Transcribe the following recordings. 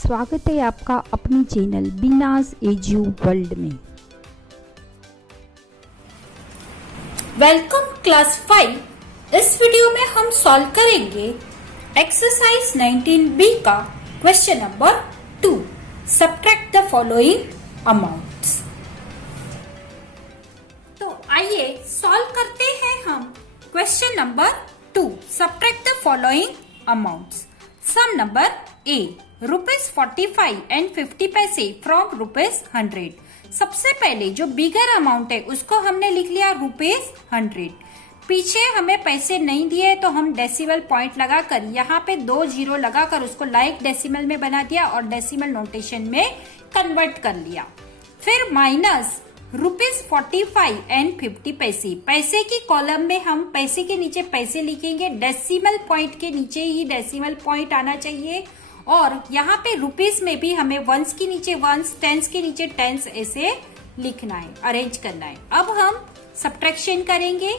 स्वागत है आपका अपनी चैनल बीनाज एजू वर्ल्ड में। Welcome class 5। इस वीडियो में हम सॉल्व करेंगे एक्सरसाइज 19B का question number 2। Subtract the following amounts. तो आइए सॉल्व करते हैं हम question number 2। Subtract the following amounts. Sum number A ₹45 and 50 पैसे फ्रॉम ₹100। सबसे पहले जो बिगर अमाउंट है उसको हमने लिख लिया ₹100। पीछे हमें पैसे नहीं दिए तो हम डेसिमल पॉइंट लगाकर यहाँ पे 2 जीरो लगाकर उसको लाइक डेसिमल में बना दिया और डेसिमल नोटेशन में कन्वर्ट कर लिया। फिर माइनस ₹45 and 50 पैसे। पैसे की कॉलम में हम पैसे के नीचे पैसे लिखेंगे, डेसिमल पॉइंट के नीचे ही डेसिमल पॉइंट आना चाहिए। और यहाँ पे रुपीस में भी हमें वंस के नीचे वंस, टेंस के नीचे टेंस ऐसे लिखना है, अरेंज करना है। अब हम सब्ट्रैक्शन करेंगे।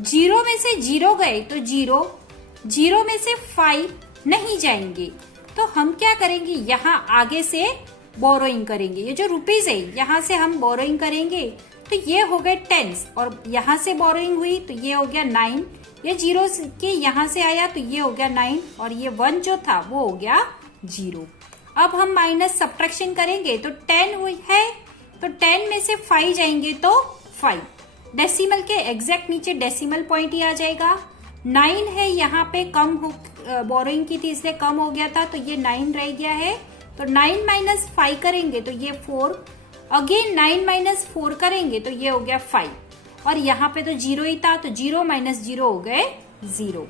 जीरो में से जीरो गए तो जीरो, जीरो में से 5 नहीं जाएंगे तो हम क्या करेंगे, यहाँ आगे से बोरोइंग करेंगे। ये जो रुपीस है यहाँ से हम बोरोइंग करेंगे तो ये हो गए टेंस, और यहाँ से बोरोइंग हुई तो ये हो गया 9। ये जीरो के यहाँ से आया तो ये हो गया 9, और ये 1 जो था वो हो गया 0। अब हम माइनस सब्ट्रैक्शन करेंगे तो 10 हुई है, तो 10 में से 5 जाएंगे तो 5। डेसिमल के एग्जैक्ट नीचे डेसिमल पॉइंट ही आ जाएगा। 9 है, यहाँ पे कम बोरोइंग की थी इसलिए कम हो गया था तो ये 9 रह गया है। तो 9 माइनस 5 करेंगे तो ये 4, अगेन 9 माइनस 4 करेंगे तो ये हो गया 5, और यहाँ पे तो 0 ही था तो 0 माइनस 0 हो गए 0।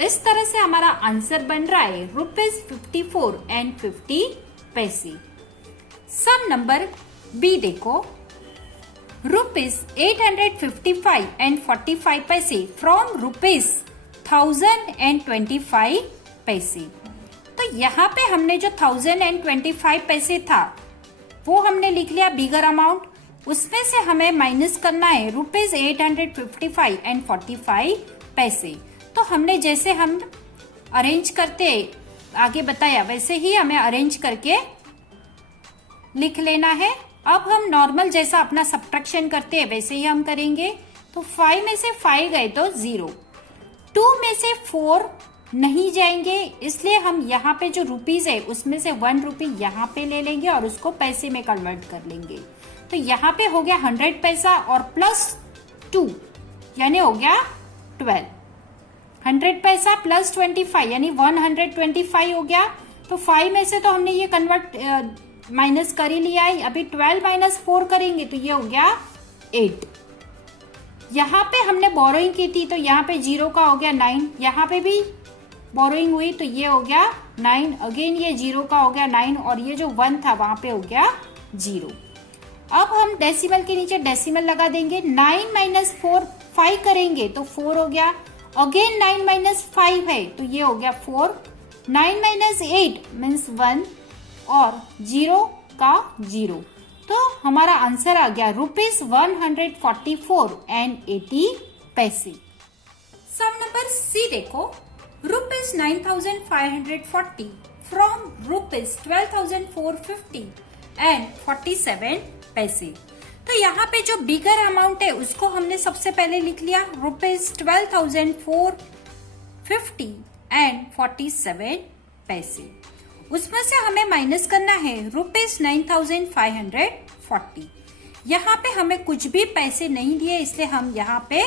इस तरह से हमारा आंसर बन रहा है ₹54 and 50 पैसे। सम नंबर बी देखो, ₹855 and 45 पैसे फ्रॉम ₹1000 and 25 पैसे। तो यहाँ पे हमने जो 1000 and 25 पैसे था वो हमने लिख लिया बिगर अमाउंट। उसमें से हमें माइनस करना है ₹855 and 45 पैसे। तो हमने जैसे हम अरेंज करते आगे बताया वैसे ही हमें अरेंज करके लिख लेना है। अब हम नॉर्मल जैसा अपना सब्ट्रैक्शन करते हैं वैसे ही हम करेंगे। तो 5 में से 5 गए तो 0, 2 में से 4 नहीं जाएंगे इसलिए हम यहाँ पे जो रुपीस है उसमें से 1 रुपी यहाँ पे ले लेंगे और उसको पैसे में कन्वर्ट कर लेंगे। तो यहाँ पे हो गया 100 पैसा और प्लस 2 यानी हो गया 12। 100 पैसा प्लस 25 यानी 125 हो गया। तो 5 में से तो हमने ये कन्वर्ट माइनस कर ही लिया है। अभी 12 माइनस 4 करेंगे तो ये हो गया 8। यहाँ पे हमने बोरोइंग की थी तो यहाँ पे 0 का हो गया 9, यहाँ पे भी बोरोइंग हुई तो ये हो गया 9, अगेन ये 0 का हो गया 9, और ये जो 1 था वहां पे हो गया 0। अब हम डेसिमल के नीचे डेसिमल लगा देंगे। 9 माइनस 4 5 करेंगे तो 4 हो गया, अगेन 9 माइनस 5 है तो ये हो गया 4। 9 माइनस 8 मीन्स 1 और 0 का 0। तो हमारा आंसर आ गया ₹144 and 80 पैसे। सम नंबर सी देखो, ₹9,540 फ्रॉम ₹12,450 and 47 पैसे। तो यहाँ पे जो बिगर अमाउंट है उसको हमने सबसे पहले लिख लिया ₹12,450 and 47 पैसे। उसमें से हमें माइनस करना है ₹9,540। यहाँ पे हमें कुछ भी पैसे नहीं दिए इसलिए हम यहाँ पे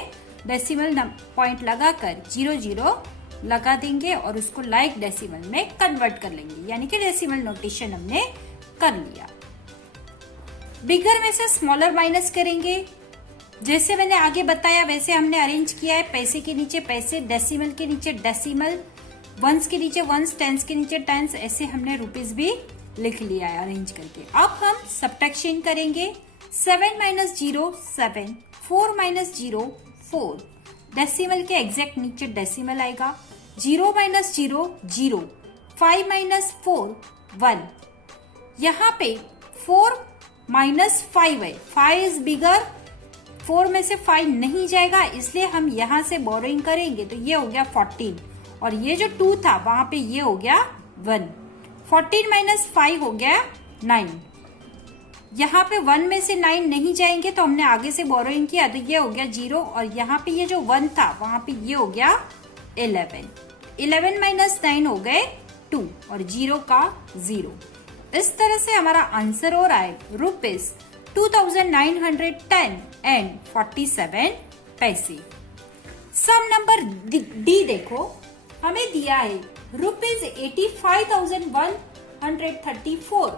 डेसिमल पॉइंट लगाकर 00 लगा देंगे और उसको लाइक डेसिमल में कन्वर्ट कर लेंगे, यानी कि डेसिमल नोटेशन हमने कर लिया। बिगर में से स्मॉलर माइनस करेंगे। जैसे मैंने आगे बताया वैसे हमने अरेंज किया है। पैसे के नीचे पैसे, डेसिमल के नीचे डेसिमल, वंस के नीचे वंस, टेंस के नीचे टेंस, ऐसे हमने रुपीस भी लिख लिया है अरेंज करके। अब हम सब्ट्रैक्शन करेंगे। 7 माइनस 0 7, 4 माइनस 0 4, डेसिमल के एग्जैक्ट नीचे डेसिमल आएगा। 0 माइनस 0 0, 5 माइनस 4 1। यहाँ पे 4 माइनस 5 है, 5 इज बिगर, 4 में से 5 नहीं जाएगा इसलिए हम यहाँ से बोरोइंग करेंगे तो ये हो गया 14, और ये जो 2 था वहां पे ये हो गया 1। 14 माइनस 5 हो गया 9। यहाँ पे 1 में से 9 नहीं जाएंगे तो हमने आगे से बोरोइंग किया तो ये हो गया 0 और यहाँ पे ये जो 1 था वहां पे ये हो गया 11। 11 माइनस 9 हो गए 2 और 0 का 0। इस तरह से हमारा आंसर हो रहा है ₹2910 एंड 47 पैसे। सम नंबर डी देखो, हमें दिया है ₹85,134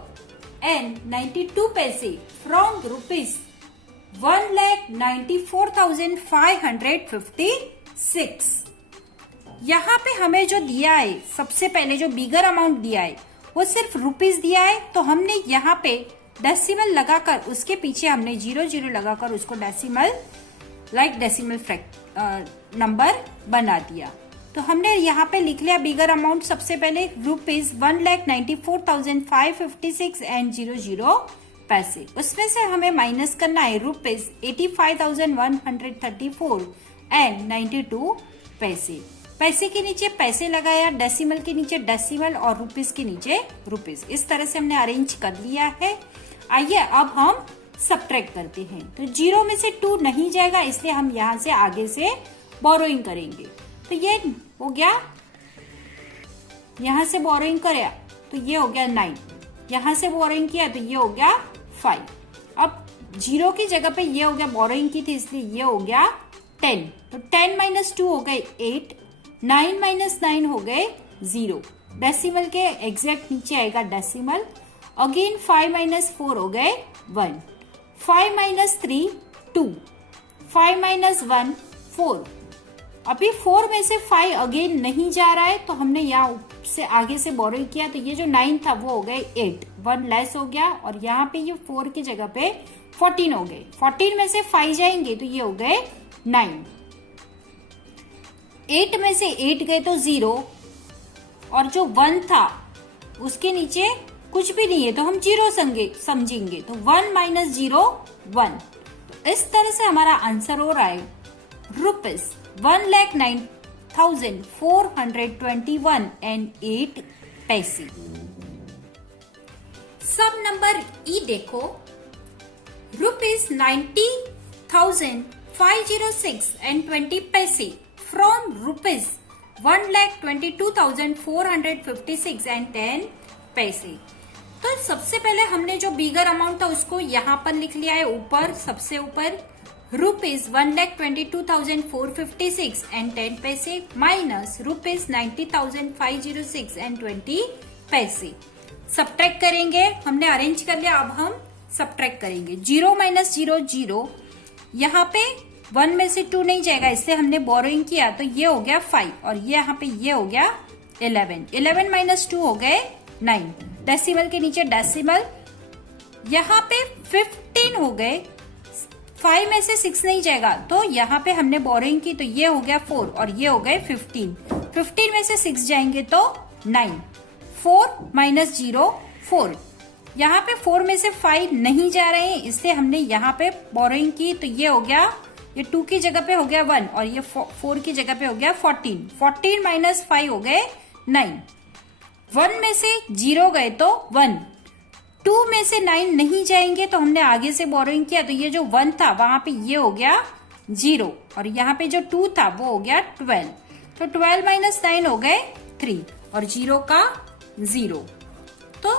एंड 92 पैसे फ्रॉम ₹1,94,556। यहाँ पे हमें जो दिया है, सबसे पहले जो बिगर अमाउंट दिया है वो सिर्फ रुपीस दिया है, तो हमने यहाँ पे डेसिमल लगाकर उसके पीछे हमने 00 लगाकर उसको डेसिमल नंबर बना दिया। तो हमने यहाँ पे लिख लिया बिगर अमाउंट सबसे पहले ₹1,94,556 एंड 00 पैसे। उसमें से हमें माइनस करना है ₹85,134 एंड 92 पैसे। पैसे के नीचे पैसे लगाया, डेसिमल के नीचे डेसिमल और रुपीस के नीचे रुपीस। इस तरह से हमने अरेंज कर लिया है। आइए अब हम सब्ट्रैक्ट करते हैं। तो 0 में से 2 नहीं जाएगा, इसलिए हम यहाँ से आगे से बोरोइंग करेंगे। तो ये हो गया, यहाँ से बोरोइंग किया तो ये हो गया 9, यहाँ से बोरोइंग किया तो ये हो गया 5। अब 0 की जगह पे ये हो गया, बोरोइंग की थी इसलिए ये हो गया 10। तो 10 माइनस 2 हो गए 8, 9 माइनस 9 हो गए 0। डेसिमल के एग्जैक्ट नीचे आएगा डेसिमल। अगेन 5 माइनस 4 हो गए 1, 5 माइनस 3 2, 5 माइनस 1 4। अभी 4 में से 5 अगेन नहीं जा रहा है, तो हमने यहाँ से आगे से बोरो किया तो ये जो 9 था वो हो गए 8, 1 लेस हो गया और यहाँ पे ये 4 की जगह पे 14 हो गए। 14 में से 5 जाएंगे तो ये हो गए 9। 8 में से 8 गए तो 0 और जो 1 था उसके नीचे कुछ भी नहीं है तो हम 0 समझेंगे। तो 1 माइनस 0 1। तो इस तरह से हमारा आंसर हो रहा है ₹1,09,421 एंड 8 पैसे। सब नंबर ई देखो, ₹90,506 एंड 20 पैसे फ्रॉम ₹1,22,456 एंड 10 पैसे। तो सबसे पहले हमने जो बिगर अमाउंट था उसको यहाँ पर लिख लिया है ऊपर, सबसे ऊपर ₹1,22,456 एंड 10 पैसे माइनस ₹90,506 एंड 20 पैसे। सब्ट्रैक्ट करेंगे, हमने अरेंज कर लिया, अब हम सब्ट्रैक्ट करेंगे। 0 माइनस 0 0, यहाँ पे 1 में से 2 नहीं जाएगा इसलिए हमने बोरोइंग किया तो ये हो गया 5 और ये यहाँ पे ये हो गया 11। 11 माइनस 2 हो गए 9, डेसिमल के नीचे डेसिमल। यहाँ पे 15 हो गए, 5 में से 6 नहीं जाएगा तो यहाँ पे हमने बोरोइंग की तो ये हो गया 4 और ये हो गए 15। 15 में से 6 जाएंगे तो 9, 4 माइनस 0 4। यहाँ पे 4 में से 5 नहीं जा रहे हैं इसलिए हमने यहाँ पे बोरोइंग की तो ये हो गया, ये 2 की जगह पे हो गया 1 और ये 4 की जगह पे हो गया 14। 14 माइनस 5 हो गए 9। 1 में से 0 गए तो 1, 2 में से 9 नहीं जाएंगे तो हमने आगे से बोरोइंग किया तो ये जो 1 था वहां पे ये हो गया 0 और यहाँ पे जो 2 था वो हो गया 12। तो 12 माइनस 9 हो गए 3 और 0 का 0। तो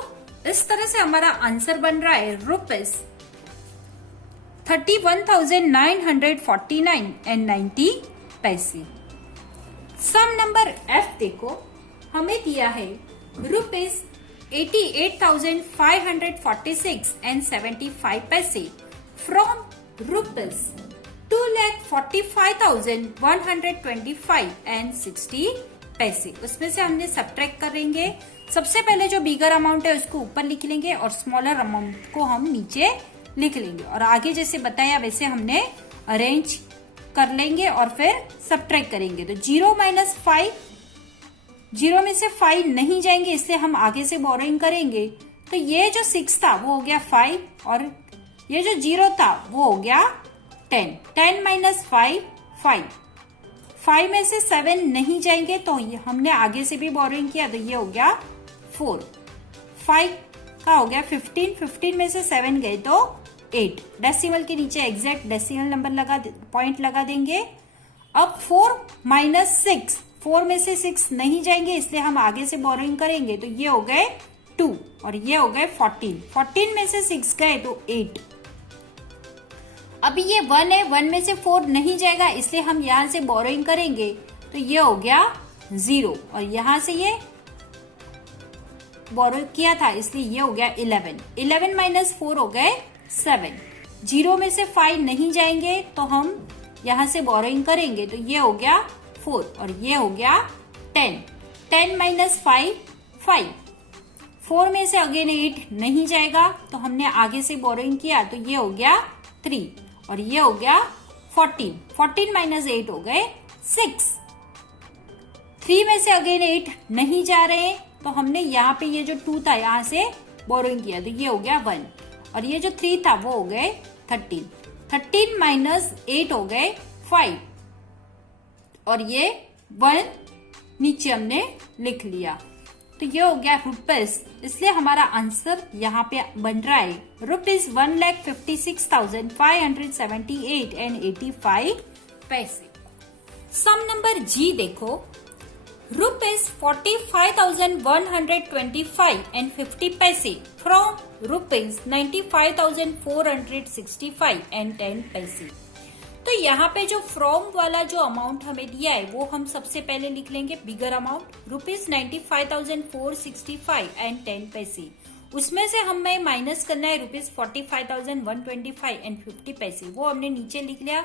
इस तरह से हमारा आंसर बन रहा है ₹31,949 एंड 90 पैसे। सम नंबर एफ देखो, हमें दिया है ₹88,546 एंड 75 पैसे फ्रॉम ₹2,45,125 एंड 60 पैसे। उसमें से हमने सब्ट्रैक्ट करेंगे। सबसे पहले जो बिगर अमाउंट है उसको ऊपर लिख लेंगे और स्मॉलर अमाउंट को हम नीचे लिख लेंगे और आगे जैसे बताया वैसे हमने अरेंज कर लेंगे और फिर सब्ट्रैक्ट करेंगे। तो 0 माइनस 5, 0 में से 5 नहीं जाएंगे इसलिए हम आगे से बोरोइंग करेंगे। तो ये जो 6 था वो हो गया 5 और ये जो 0 था वो हो गया 10। 10 माइनस 5 5, 5 में से 7 नहीं जाएंगे तो हमने आगे से भी बोरोइंग किया तो ये हो गया 4। 5 का हो गया 15, 15 में से 7 गए तो 8। डेसिमल के नीचे एग्जैक्ट डेसिमल नंबर पॉइंट लगा देंगे। अब 4 माइनस 6, 4 में से 6 नहीं जाएंगे इसलिए हम आगे से बोरोइंग करेंगे तो ये हो गए 2 और ये हो गए 14। 14 में से 6 गए तो 8। अभी ये 1 है, 1 में से 4 नहीं जाएगा इसलिए हम यहां से बोरोइंग करेंगे तो ये हो गया 0 और यहां से ये बोरो किया था इसलिए ये हो गया 11। 11 माइनस 4 हो गए 7। 0 में से 5 नहीं जाएंगे तो हम यहां से बोरोइंग करेंगे तो ये हो गया 4 और ये हो गया 10। 10 माइनस 5, 5। 4 में से अगेन 8 नहीं जाएगा तो हमने आगे से बोरोइंग किया तो ये हो गया 3 और ये हो गया 14। 14 माइनस 8 हो गए 6। 3 में से अगेन 8 नहीं जा रहे तो हमने यहाँ पे ये जो 2 था यहाँ से बोरोइंग किया तो ये हो गया 1 और ये जो 3 था वो हो गए 13। 13 माइनस 8 हो गए 5 और ये 1 नीचे हमने लिख लिया तो ये हो गया रुपीस। इसलिए हमारा आंसर यहाँ पे बन रहा है रुपीज 1,56,578.85 सम नंबर जी देखो, रुपीज 45,125.50 फ्रॉम रुपीज 95,465.10। तो यहाँ पे जो फ्रॉम वाला जो अमाउंट हमें दिया है वो हम सबसे पहले लिख लेंगे बिगर अमाउंट रुपीज 95,465.10। उसमें से हमें माइनस करना है रुपीज 45,125.50। वो हमने नीचे लिख लिया,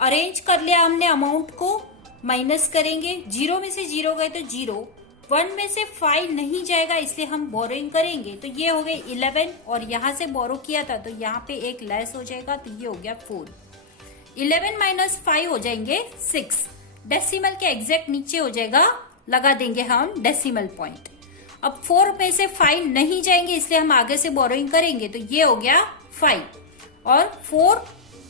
अरेंज कर लिया हमने अमाउंट को, माइनस करेंगे। 0 में से 0 गए तो 0। 1 में से 5 नहीं जाएगा इसलिए हम बोरोइंग करेंगे तो ये हो गए 11 और यहाँ से बोरो किया था तो यहाँ पे एक लेस हो जाएगा तो ये हो गया 4। 11 माइनस 5 हो जाएंगे 6। डेसिमल के एग्जैक्ट नीचे हो जाएगा, लगा देंगे हम डेसिमल पॉइंट। अब 4 में से 5 नहीं जाएंगे इसलिए हम आगे से बोरोइंग करेंगे तो ये हो गया 5 और 4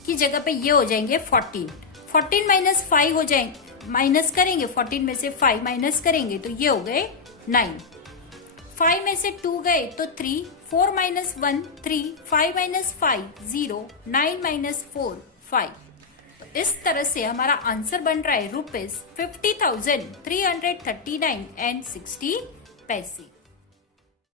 की जगह पे ये हो जाएंगे 14। 14 माइनस 5 हो जाएंगे, माइनस करेंगे 14 में से 5 माइनस करेंगे तो ये हो गए 9। 5 में से 2 गए तो 3। 4 माइनस 1 3। 5 माइनस 5 0। 9 माइनस 4 5। इस तरह से हमारा आंसर बन रहा है रुपीज 50,339.60।